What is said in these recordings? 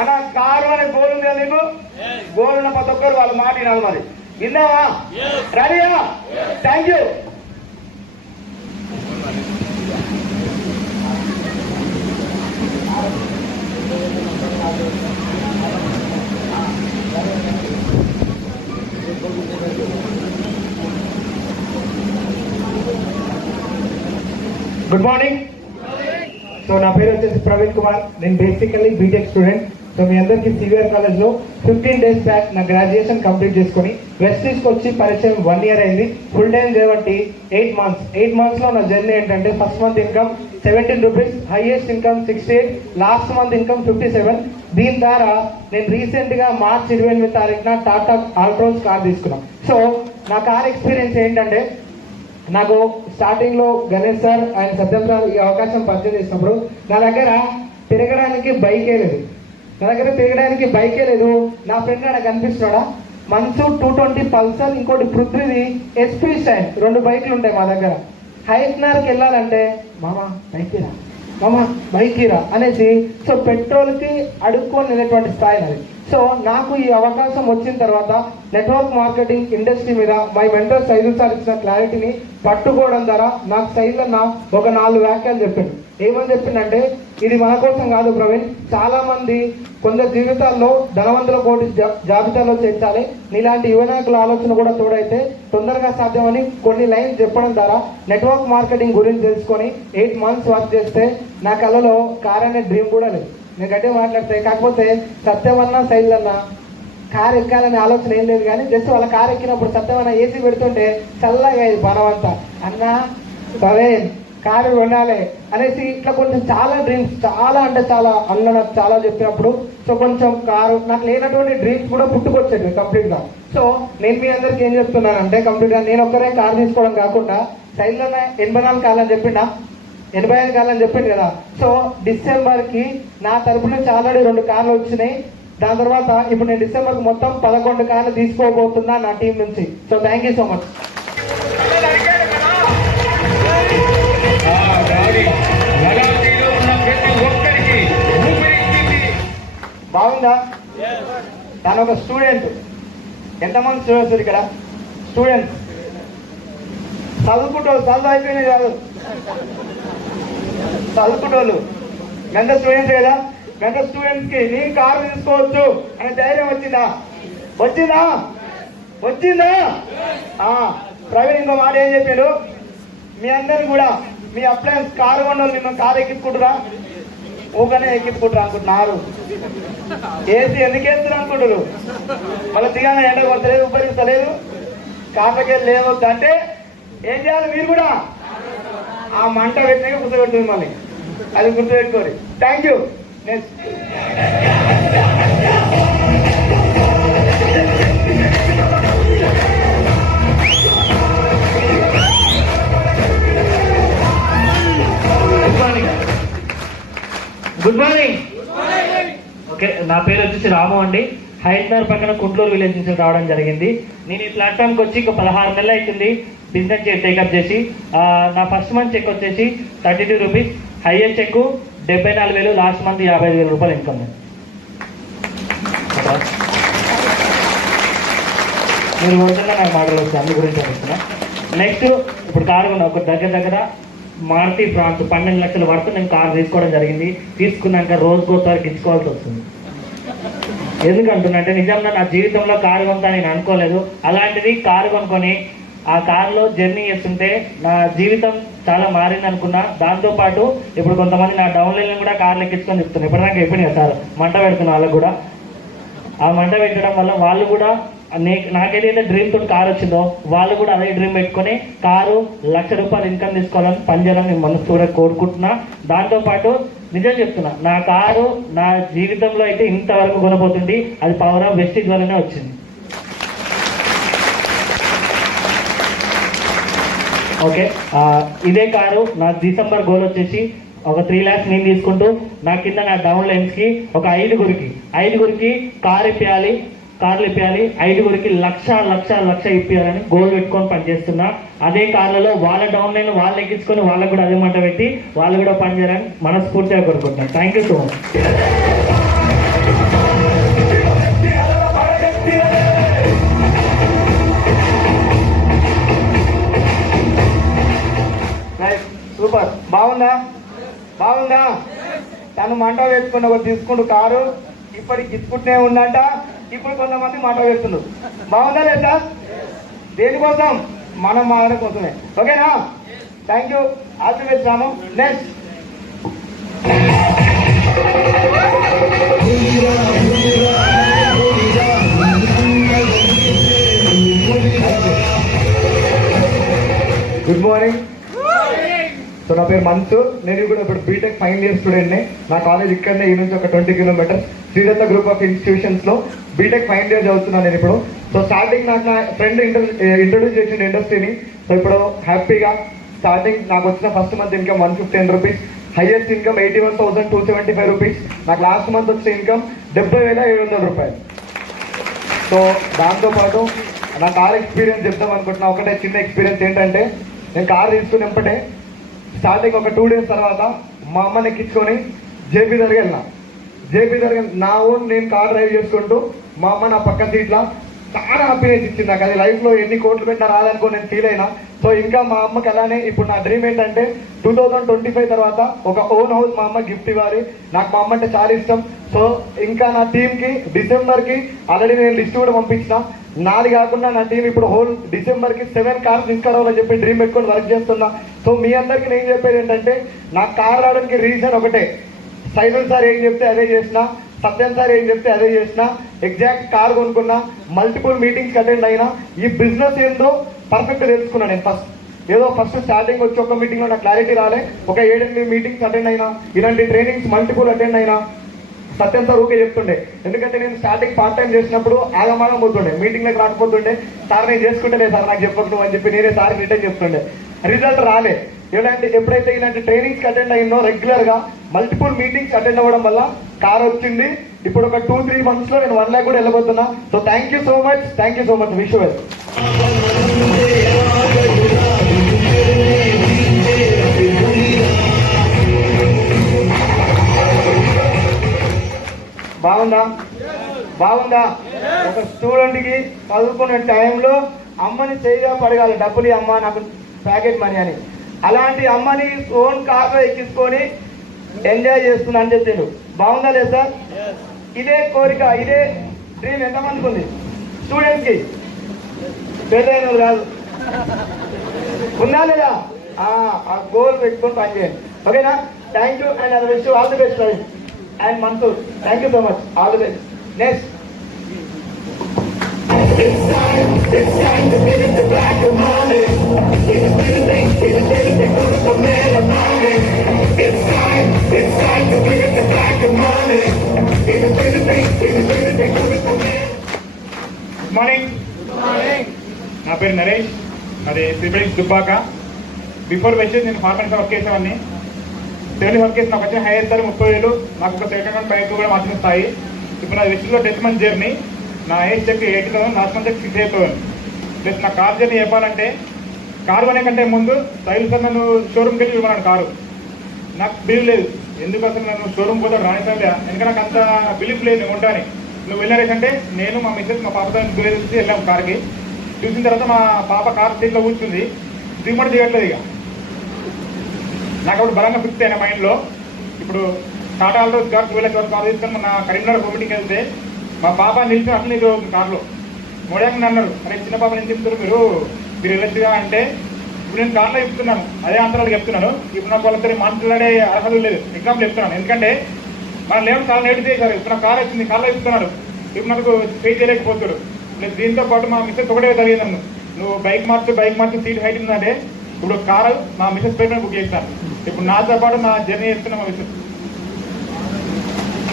అన్న కారు అనే గోల్ ఉంది నీకు గోల్ ఉన్న ప్రతి ఒక్కరు వాళ్ళ మాట వినాలి మరి విన్నావా రెడీయా thank you good morning so నా పేరు వచ్చేసి ప్రవీణ్ కుమార్ నేను బేసికల్లీ బీటెక్ స్టూడెంట్ సో మీ అందరికీ సివిఆర్ కాలేజ్లో 15 days బ్యాక్ నా గ్రాడ్యుయేషన్ కంప్లీట్ చేసుకుని వెస్టీస్కి వచ్చి పరిచయం 1 year అయింది ఫుల్ టైం చేయబట్టి 8 months లో నా జర్నీ ఏంటంటే first month income 17 rupees, highest income 68, last month income 57. దీని ద్వారా నేను రీసెంట్గా March 28వ తారీఖున టాటా ఆల్ట్రోస్ కార్ తీసుకున్నాను. సో నా కార్ ఎక్స్పీరియన్స్ ఏంటంటే నాకు స్టార్టింగ్ లో Ganesh sir and Satyam sir ఈ అవకాశం పరిచయం చేసినప్పుడు నా దగ్గర తిరగడానికి బైకే లేదు. నా ఫ్రెండ్ నాకు కనిపిస్తున్నాడా మన్సు 220 పల్సర్, ఇంకోటి పృథ్వీది SP స్టైల్, 2 బైక్లు ఉంటాయి మా దగ్గర. హైట్నర్కి వెళ్ళాలంటే మామా బైక్ రా అనేసి సో పెట్రోల్కి అడుక్కొని వెళ్ళేటువంటి స్థాయి అది. సో నాకు ఈ అవకాశం వచ్చిన తర్వాత నెట్వర్క్ మార్కెటింగ్ ఇండస్ట్రీ మీద మై మెంటర్ సైదుల్ సార్ ఇచ్చిన క్లారిటీని పట్టుకోవడం ద్వారా నాకు సైదుల్ అన్న ఒక 4 వ్యాఖ్యలు చెప్పిండు. ఏమని చెప్పిందంటే ఇది మన కోసం కాదు ప్రవీణ్, చాలా మంది కొందరు జీవితాల్లో ధనవంతుల కోటి జాబితాలో చేర్చాలి, నీలాంటి యువనాయకుల ఆలోచన కూడా తోడైతే తొందరగా సాధ్యమని కొన్ని లైన్స్ చెప్పడం ద్వారా నెట్వర్క్ మార్కెటింగ్ గురించి తెలుసుకొని 8 months వర్క్ చేస్తే నా కళలో కార్ అనే డ్రీమ్ కూడా లేదు. నేను గట్టిగా మాట్లాడతాయి, కాకపోతే సత్యమన్నా సైదుల్ అన్న కారు ఎక్కాలనే ఆలోచన ఏం లేదు, కానీ జస్ట్ వాళ్ళ కారు ఎక్కినప్పుడు సత్యమన్న ఏసీ పెడుతుంటే చల్లగా ఇది పనవంతా అన్న ప్రవీణ్ కారు కొనాలి అనేసి ఇట్లా కొంచెం చాలా డ్రీమ్స్ చాలా అంటే చాలా అన్న నాకు చాలా చెప్పినప్పుడు సో కొంచెం కారు నాకు లేనటువంటి డ్రీమ్స్ కూడా పుట్టుకొచ్చేది కంప్లీట్గా. సో నేను మీ అందరికి ఏం చెప్తున్నానంటే కంప్లీట్గా నేను ఒక్కరే కారు తీసుకోవడం కాకుండా సైడ్లో 84 కాలని చెప్పిండా 85 కాలని చెప్పింది కదా. సో డిసెంబర్కి నా తరపు నుంచి ఆల్రెడీ 2 కార్లు వచ్చినాయి. దాని తర్వాత ఇప్పుడు నేను డిసెంబర్కి మొత్తం 11 కార్లు తీసుకోబోతున్నా నా టీం నుంచి. So thank you so much. బాగుందా? తను ఒక స్టూడెంట్. ఎంతమంది స్టూడెంట్స్ ఇక్కడ? స్టూడెంట్స్ చదువు అయిపోయినాయి కాదు, చదువుకుంటోళ్ళు మెంటర్ స్టూడెంట్స్ కదా. మెంటర్ స్టూడెంట్స్ కి నేను కారు తీసుకోవచ్చు అనే ధైర్యం వచ్చిందా? ప్రవీణ్ ఇంకో మాట ఏం చెప్పాడు, మీ అందరిని కూడా మీ అప్లయన్స్ కారు కొన్నోళ్ళు మిమ్మల్ని కారు ఎక్కించుకుంటురా, ఊకనే ఎక్కించుకుంటారు అనుకుంటున్నారు. ఏసీ ఎందుకు వేస్తారు అనుకుంటారు, మళ్ళీ దిగానే ఎండ కొట్టలేదు, ఉపయోగిస్తలేదు, కార్లకే లేవద్దు అంటే ఏం చేయాలి? మీరు కూడా ఆ మంట పెట్టినాక గుర్తుపెడుతుంది మళ్ళీ, అది గుర్తుపెట్టుకోరు. Thank you. Next good morning. Okay, నా పేరు వచ్చేసి రాము అండి. హైట్నర్ పక్కన కుంట్లూరు విలేజ్ నుంచి రావడం జరిగింది. నేను ఈ ప్లాట్ఫామ్కి వచ్చి ఒక 16 నెలలు అవుతుంది బిజినెస్ టేకప్ చేసి. నా ఫస్ట్ మంత్ చెక్ వచ్చేసి 32 rupees, highest check 74,000, last month 55,000 రూపాయలు ఇన్కమ్. మీరు కొడుతున్నా నాకు మాటలు వచ్చాయి, అందు గురించి అడుగుతున్నా. నెక్స్ట్ ఇప్పుడు కారు కొన్నా, ఒక దగ్గర మారుతి ఫ్రాన్స్ 12 లక్షల వరకు నేను కారు తీసుకోవడం జరిగింది. తీసుకున్నాక రోజుకోసారి గిచ్చుకోవాల్సి వస్తుంది. ఎందుకంటున్నా అంటే నిజంగా నా జీవితంలో కారు కొంటా నేను అనుకోలేదు. అలాంటిది కారు కొనుక్కొని ఆ కారులో జర్నీ చేస్తుంటే నా జీవితం చాలా మారింది అనుకున్నా. దాంతోపాటు ఇప్పుడు కొంతమంది నా డౌన్లైన్ కూడా కార్లు ఎక్కించుకొని చెప్తున్నారు. ఇప్పటిదాకా చెప్పింది కదా సార్, మంట పెడుతున్నా వాళ్ళకు కూడా. ఆ మంట పెట్టడం వల్ల వాళ్ళు కూడా నాకేదైతే డ్రీమ్ తోటి కారు వచ్చిందో వాళ్ళు కూడా అదే డ్రీమ్ పెట్టుకొని కారు ₹1,00,000 ఇన్కమ్ తీసుకోవాలని పనిచేయాలని నేను మనసుగా కోరుకుంటున్నా. దాంతోపాటు నిజం చెప్తున్నా, నా కారు నా జీవితంలో అయితే ఇంతవరకు కొనబోతుంది, అది పవర్ ఆఫ్ వెస్టిజ్ వల్లనే వచ్చింది. ఓకే, ఇదే కారు నా డిసెంబర్ గోల్ వచ్చేసి ఒక 3 lakhs నేను తీసుకుంటూ నా కింద నా డౌన్ లైన్స్కి ఒక 5గురికి కార్లు ఇప్పించాలి. 5గురికి లక్ష ఇప్పించాలని గోల్ పెట్టుకొని పనిచేస్తున్నా. అదే కార్లలో వాళ్ళ డౌన్ లైన్ వాళ్ళు ఎక్కించుకొని వాళ్ళకు కూడా అదే మంట పెట్టి వాళ్ళు కూడా పనిచేయాలని మనస్ఫూర్తిగా కోరుకుంటున్నాను. Thank you so much. Super, బాగుందా? తను మంట వేసుకున్న ఒకటి తీసుకుంటూ కారు ఇప్పటికి గిచ్చుకుంటూనే ఉందంట. ఇప్పుడు కొంతమంది మాట పెడుతున్నారు. బాగుందా లేదా? దేనికోసం? మనం మారడం కోసమే. ఓకేనా? Thank you. All the best Ramu. Next good morning. So నా పేరు మన్సూర్. నేను కూడా ఇప్పుడు బీటెక్ ఫైనల్ ఇయర్ స్టూడెంట్ని. నా కాలేజ్ ఇక్కడనే ఈ నుంచి ఒక 20 kilometers శ్రీదత్త గ్రూప్ ఆఫ్ ఇన్స్టిట్యూషన్స్లో బీటెక్ ఫైనల్ ఇయర్ చదువుతున్నాను నేను ఇప్పుడు. సో స్టార్టింగ్ నాకు నా ఫ్రెండ్ ఇంట్రొడ్యూస్ చేసిన ఇండస్ట్రీని. సో ఇప్పుడు హ్యాపీగా స్టార్టింగ్ నాకు వచ్చిన first month income ₹115, highest income ₹81,275. నాకు లాస్ట్ మంత్ వచ్చిన ఇన్కమ్ ₹70,700. సో దాంతోపాటు నా కార్ ఎక్స్పీరియన్స్ చెప్తాం అనుకుంటున్నా. ఒకటే చిన్న ఎక్స్పీరియన్స్ ఏంటంటే, నేను కార్ తీసుకుని వెంపటే స్టార్టింగ్ ఒక 2 days తర్వాత మా అమ్మని ఎక్కించుకొని జేపీ దగ్గర వెళ్ళిన. నా ఓన్ నేను కార్ డ్రైవ్ చేసుకుంటూ మా అమ్మ నా పక్క సీట్లో చాలా హ్యాపీనెస్ ఇచ్చింది నాకు. అది లైఫ్లో ఎన్ని కోట్లు పెట్టినా రాదనుకో నేను ఫీల్ అయినా. సో ఇంకా మా అమ్మకి అలానే ఇప్పుడు నా డ్రీమ్ ఏంటంటే 2025 తర్వాత ఒక ఓన్ హౌస్ మా అమ్మ గిఫ్ట్ ఇవ్వాలి. నాకు మా అమ్మ అంటే చాలా ఇష్టం. సో ఇంకా నా టీంకి డిసెంబర్కి ఆల్రెడీ నేను లిస్ట్ కూడా పంపించిన. నాది కాకుండా నా టీం ఇప్పుడు హోల్ డిసెంబర్కి 7 cars తీసుకురావాలని చెప్పి డ్రీమ్ పెట్టుకొని వర్క్ చేస్తున్నా. సో మీ అందరికీ నేను చెప్పేది ఏంటంటే, నాకు కార్ రావడానికి రీజన్ ఒకటే. సైదుల్ సార్ ఏం చెప్తే అదే చేసిన, సత్యం సార్ ఏం చెప్తే అదే చేసిన. ఎగ్జాక్ట్ కార్ కొనుక్కున్నా, మల్టిపుల్ మీటింగ్స్ అటెండ్ అయినా, ఈ బిజినెస్ ఏందో పర్ఫెక్ట్ తెలుసుకున్నా. నేను ఫస్ట్ స్టార్టింగ్ వచ్చి ఒక మీటింగ్లో నాకు క్లారిటీ రాలే. ఒక 7-8 మీటింగ్స్ అటెండ్ అయినా, ఇలాంటి ట్రైనింగ్స్ మల్టిపుల్ అటెండ్ అయినా. సత్యం సార్ ఊకే చెప్తుండే, ఎందుకంటే నేను స్టార్టింగ్ పార్ట్ టైం చేసినప్పుడు ఆగమాగం పోతుండే, మీటింగ్లకు రాకపోతుండే. సార్ నేను చేసుకుంటేనే సార్ నాకు చెప్పకు అని చెప్పి నేనే సార్ రిటర్న్ చెప్తుండే. రిజల్ట్ రాలే. ఎప్పుడైతే ఇలాంటి ట్రైనింగ్స్కి అటెండ్ అయ్యిందో రెగ్యులర్గా మల్టిపుల్ మీటింగ్స్ అటెండ్ అవ్వడం వల్ల కార్ వచ్చింది. ఇప్పుడు ఒక 2-3 months లో నేను 1 lakh కూడా వెళ్ళబోతున్నా. So thank you so much. Wish well. బాగుందా? ఒక స్టూడెంట్కి చదువుకునే టైంలో అమ్మని చేయగా పడగాలి, డబ్బులు అమ్మ నాకు ప్యాకెట్ మనీ అని. అలాంటి అమ్మని ఓన్ కార్లో ఎక్కించుకొని ఎంజాయ్ చేస్తున్నా అని చెప్పిండు. బాగుందా లేదు సార్? ఇదే కోరిక, ఇదే డ్రీమ్ ఎంతమందికి ఉంది? స్టూడెంట్కి పెద్దయిన కాదు, ఉందా లేదా? ఆ గోల్ పెట్టుకొని పని చేయండి. ఓకేనా? Thank you and I wish you all the best and Mansoor. Thank you so much. All the best. Next It's time to get into black and money. It's for men and money. It's time to get into black and money. Good morning. నా పేరు నరేష్, అది త్రిబడి Dubbaka. Before వచ్చేసి నేను farmers work చేసేవాడిని. Seven work చేసి నాకు వచ్చిన highest sir 30,000. నాకు ఒక సెకండ్ బైక్ కూడా మాత్రం స్థాయి. ఇప్పుడు నా వెస్ట్లో 10th month జర్నీ. నా age check 80,000, last month check 68,000. Plus నా కార్ జర్నీ చెప్పాలంటే, కారు కొనే కంటే ముందు సైల్ సార్ నన్ను షోరూమ్కి వెళ్ళి ఇవ్వమన్నాడు కారు. నాకు బిలీవ్ లేదు, ఎందుకు అసలు నన్ను షోరూమ్ పోతే రాణిస్తాను, ఎందుకంటే నాకు అంత బిలీఫ్ లేదు నేను ఉంటాను. నువ్వు వెళ్ళారేసి అంటే నేను మా మిస్సెస్ మా పాపతో చూసి వెళ్ళాము కార్కి. చూసిన తర్వాత మా పాప కార్ సీట్లో కూర్చుంది, దిగుమడి దిగట్లేదు. ఇక నాకు అప్పుడు బలంగా ఫిక్స్ అయిన మైండ్లో, ఇప్పుడు టాటా ఆల్రోజ్ కార్ 2 lakhs వరకు కార్ తీసుకొని మన కరీంనగర్ మీటింగ్కి వెళ్తే మా పాప నిలిచి అట్లనే కార్లో మోడయాక అన్నారు, అరే చిన్న పాప నేను చెప్తారు మీరు వెళ్ళొచ్చుగా అంటే, ఇప్పుడు నేను కార్లో చెప్తున్నాను, అదే ఆంధ్రాలో చెప్తున్నాను. ఇప్పుడు నాకు వాళ్ళతో మాట్లాడే అర్హత లేదు, ఎగ్జాంపుల్ చెప్తున్నాను. ఎందుకంటే మనం లేవడం చాలా నేటి చేశారు. ఇప్పుడు నాకు కార్ వచ్చింది, కార్లో చెప్తున్నాడు, ఇప్పుడు నాకు స్పేస్ చేయలేకపోతాడు. నేను దీంతో పాటు మా మిస్సెస్ ఒకటే జరిగిందన్ను, నువ్వు బైక్ మార్చు సీట్ హైట్ ఉందంటే ఇప్పుడు కారు మా మిస్సెస్ పేరు బుక్ చేస్తాను. ఇప్పుడు నాతో పాటు నా జర్నీ చేస్తున్నా మా మిస్సెస్.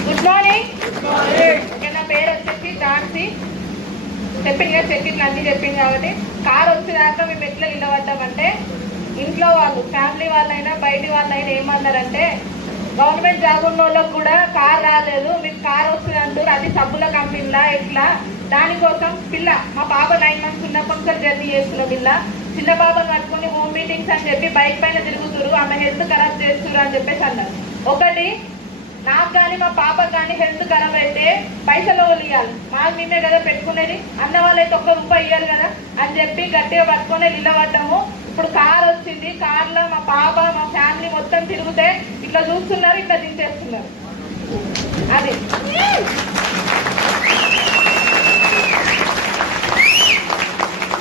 Good morning. నా పేరు వచ్చేసి ఝాన్సీ. చెప్పింది కదా, చెప్పింది అన్నీ చెప్పింది కాబట్టి కార్ వచ్చేదాకా మేము ఎట్లా నిలబడ్డామంటే, ఇంట్లో వాళ్ళు ఫ్యామిలీ వాళ్ళైనా బయటి వాళ్ళైనా ఏమన్నారంటే, గవర్నమెంట్ జాబ్ ఉన్న వాళ్ళకి కూడా కార్ రాలేదు, మీకు కార్ వస్తుంది అంటారు, అది సబ్బుల కంపెనీలా ఎట్లా. దానికోసం పిల్ల మా పాప 9 months ఉన్నప్పటి నుంచి జర్నీ చేస్తున్నాం. పిల్ల చిన్న పాపను పట్టుకుని హోమ్ మీటింగ్స్ అని చెప్పి బైక్ పైన తిరుగుతురు, ఆమె హెల్త్ ఖరాబ్ చేస్తున్నారు అని చెప్పేసి అన్నారు. ఒకటి నాకు కానీ మా పాపకు కానీ హెల్త్ ఖరాబ్ అయితే పైసలు వాళ్ళు ఇవ్వాలి, మాకు మేమే కదా పెట్టుకునేది, అన్న వాళ్ళైతే ₹1 ఇవ్వాలి కదా అని చెప్పి గట్టిగా పట్టుకొని నిలబడ్డాము. ఇప్పుడు కార్ వచ్చింది, కార్లో మా పాప మా ఫ్యామిలీ మొత్తం తిరిగితే ఇట్లా చూస్తున్నారు, ఇట్లా దించేస్తున్నారు. అది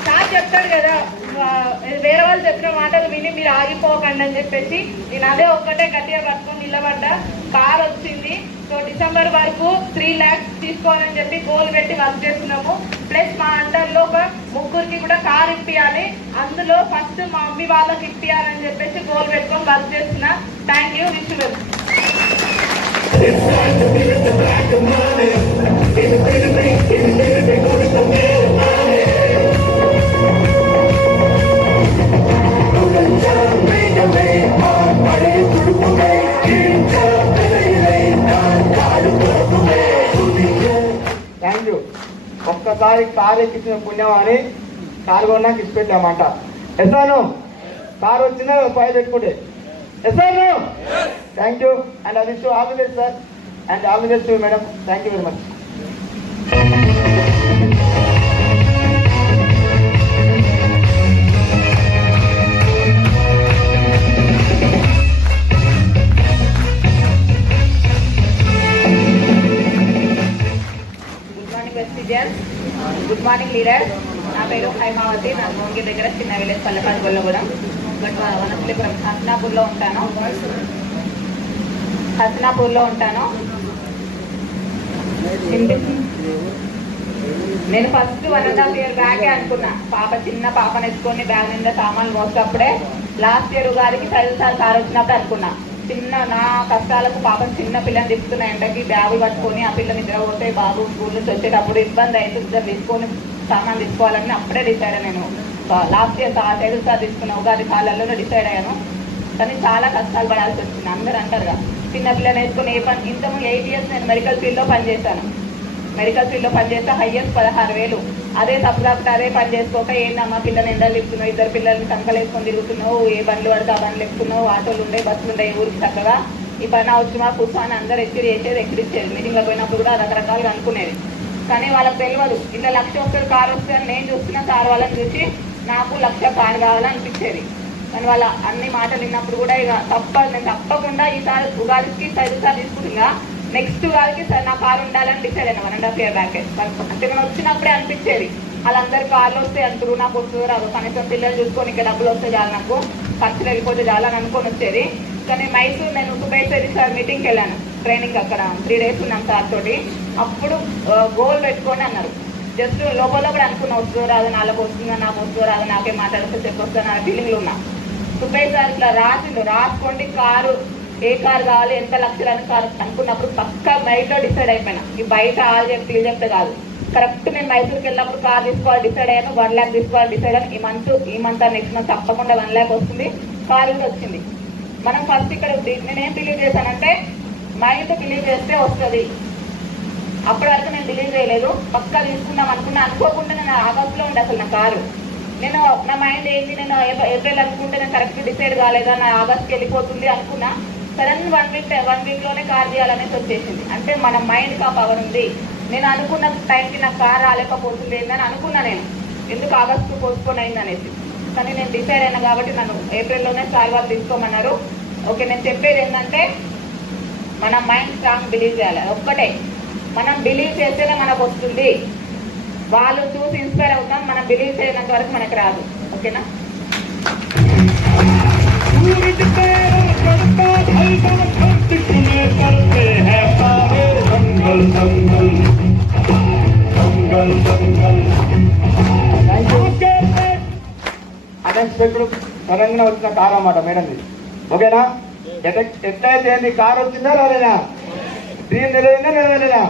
సార్ చెప్తాడు కదా, వేరే వాళ్ళు చెప్పిన మాటలు విని మీరు ఆగిపోకండి అని చెప్పేసి నేను అదే ఒక్కటే గట్టిగా పట్టుకొని నిలబడ్డా. కార్ వచ్చింది. సో డిసెంబర్ వరకు 3 lakhs తీసుకోవాలని చెప్పి గోల్ పెట్టి వర్క్ చేస్తున్నాము. ప్లస్ మా అండర్లో ఒక 3 కూడా కార్ ఇప్పియాలి, అందులో ఫస్ట్ మా మమ్మీ వాళ్ళకి ఇప్పియాలని చెప్పేసి గోల్ పెట్టుకొని వర్క్ చేస్తున్నా. Thank you. Wish you. Thank you. ఒక్కసారి కారు ఎక్కించిన పుణ్యం అని కారు కొన్నాక ఇచ్చి పెట్టామంట. ఎస్ఆను కారు వచ్చిందా పై పెట్టుకుంటే ఎస్ఆను. Thank you and I wish you all the best sir and all the best madam. Thank you very much. Good morning leader. నా పేరు హైమావతి. నా మోంగి దగ్గర చిన్న విలేజ్ పల్లెపాటి గొల్లగూడెం, బట్ వనపల్లిపురం హస్నాపూర్లో ఉంటాను. నేను ఫస్ట్ 1.5 year బ్యాకే అనుకున్నా, పాప చిన్న పాపను ఎత్తుకొని బ్యాగ్ నిండా సామాన్లు మోసేటప్పుడే లాస్ట్ ఇయర్ ఉగాదికి చదువుతారు కారు వచ్చినప్పుడు అనుకున్నా, చిన్న నా కష్టాలకు పాపం చిన్న పిల్లని తిప్పుతున్నా ఎండకి బ్యాగులు పట్టుకొని ఆ పిల్ల నిద్రపోతే బాబు స్కూల్ నుంచి వచ్చేటప్పుడు ఇబ్బంది అయితే ఇద్దరు తీసుకొని సామాన్ తీసుకోవాలని అప్పుడే డిసైడ్ అయ్యాను. లాస్ట్ ఇయర్ చదువుతారు తీసుకున్న ఉగాది కాలంలోనే డిసైడ్ అయ్యాను. కానీ చాలా కష్టాలు పడాల్సి వచ్చింది. అందరూ అంటారుగా చిన్న పిల్లని వేసుకొని ఏ పని. ఇంతకుముందు 8 years నేను మెడికల్ ఫీల్డ్లో పనిచేశాను. హైయెస్ట్ 16,000. అదే సబ్జాక్ట్ అదే పని చేసుకోక ఏందమ్మా పిల్లల్ని ఎండలు తిప్పుతున్నావు, 2 పిల్లల్ని సంకలు వేసుకొని తిరుగుతున్నావు, ఏ బండ్లు పడితే ఆ బండ్లు ఎక్కుతున్నావు, ఆటోలు ఉండే బస్సులు ఉండే ఊరికి చక్కగా ఈ పని వచ్చి కూర్చో అని అందరూ ఎక్కిరిచ్చేది. మీటింగ్లో పోయినప్పుడు కూడా రకరకాలుగా అనుకునేది. కానీ వాళ్ళకి తెలియదు ఇంట్లో 1,00,000 వస్తుంది కారు వస్తుంది అని నేను చూస్తున్నా. కారు వాళ్ళని చూసి నాకు 1,00,000 కారు కావాలనిపించేది. కానీ వాళ్ళ అన్ని మాటలు విన్నప్పుడు కూడా ఇక నేను తప్పకుండా ఈసారి ఉగాదికి చదువుతారు తీసుకుంటున్నా, నెక్స్ట్ ఉగాదికి నా కారు ఉండాలని డిసైడ్ అయినా 1.5 year బ్యాక్. అంటే మనం వచ్చినప్పుడే అనిపించేది వాళ్ళందరూ కార్లు వస్తే అంటారు, నాకు వస్తుంది రాదు, కనీసం పిల్లలు చూసుకొని ఇక్కడ డబ్బులు వస్తే చాలు, నాకు ఖర్చులు వెళ్ళిపోతే చాలు అని అనుకొని వచ్చేది. కానీ మైసూర్ నేను సుబేశ్వరి సార్ మీటింగ్కి వెళ్ళాను, ట్రైనింగ్ అక్కడ 3 days ఉన్నాను సార్ తోటి. అప్పుడు గోల్ పెట్టుకొని అన్నారు, జస్ట్ లోపల కూడా అనుకున్నా వస్తుందో రాదు, నాలుగు వస్తుందో నాకు వస్తుందో రాదు, నాకే మాట్లాడితే చెప్పొస్తుందో నా ఫీలింగ్లు ఉన్నా. సుబేష్ సార్ ఇట్లా రాసుకోండి కారు ఏ కారు కావాలి ఎంత లక్షలు అని అనుకున్నప్పుడు పక్కా మైండ్లో డిసైడ్ అయిపోయినా. ఈ బయట ఆలు చెప్తే వీళ్ళు చెప్తే కాదు, కరెక్ట్ నేను మైసూర్కి వెళ్ళినప్పుడు కార్ తీసుకోవాలి డిసైడ్ అయ్యాను. 1 lakh తీసుకోవాలి డిసైడ్ అయ్యాను. ఈ మంత్ నెక్స్ట్ మంత్ తప్పకుండా 1 lakh వస్తుంది. కారు కూడా వచ్చింది. మనం ఫస్ట్ ఇక్కడ నేనేం బిలీవ్ చేశానంటే మైండ్ బిలీవ్ చేస్తే వస్తుంది. అప్పటి వరకు నేను బిలీవ్ చేయలేదు, పక్కా తీసుకుందాం అనుకున్నా. అనుకోకుండా నేను ఆగస్టులో ఉండే అసలు నా కారు. నేను నా మైండ్ ఏంటి, నేను ఏప్రిల్ అనుకుంటే నేను కరెక్ట్ డిసైడ్ కాలేదా, నా ఆగస్ట్కి వెళ్ళిపోతుంది అనుకున్నా. సడన్ 1 weekలోనే కార్ చేయాలనేసి వచ్చేసింది. అంటే మన మైండ్కి ఆ పవర్ ఉంది. నేను అనుకున్న టైంకి నాకు కార్ రాలేకపోతుంది ఏందని అనుకున్నా నేను, ఎందుకు ఆగస్టు పోస్ట్పోన్ అయింది అనేసి. కానీ నేను డిసైడ్ అయినా కాబట్టి నన్ను ఏప్రిల్లోనే సార్ వాళ్ళు తీసుకోమన్నారు. ఓకే, నేను చెప్పేది ఏంటంటే మన మైండ్ స్ట్రాంగ్ బిలీవ్ చేయాలి. ఒక్కటే, మనం బిలీవ్ చేస్తేనే మనకు వస్తుంది. వాళ్ళు చూసి ఇన్స్పైర్ అవుతాం, మనం బిలీవ్ చేయనంత వరకు మనకు రాదు. ఓకేనా? అన్ఎక్స్పెక్టెడ్ సడన్గా వచ్చిన కార్ అన్నమాట మేడంది. ఓకేనా? ఎట్లయితే ఏంది, కార్ వచ్చిందా రాలేదా, డ్రీమ్ నెరవేరిందా,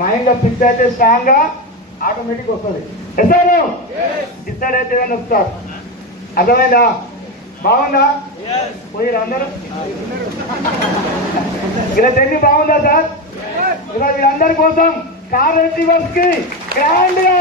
మైండ్ లో ఫిక్స్ అయితే స్ట్రాంగ్ గా ఆటోమేటిక్ వస్తుంది. ఎస్ఆర్ డిసైడ్ అయితే ఏదైనా వస్తారు. అర్థమైందా? బాగుందా? పోయి అందరూ ఇలా జర్నీ బాగుందా సార్? ఇలా వీళ్ళందరి కోసం కార్ కి గ్రాండ్ గా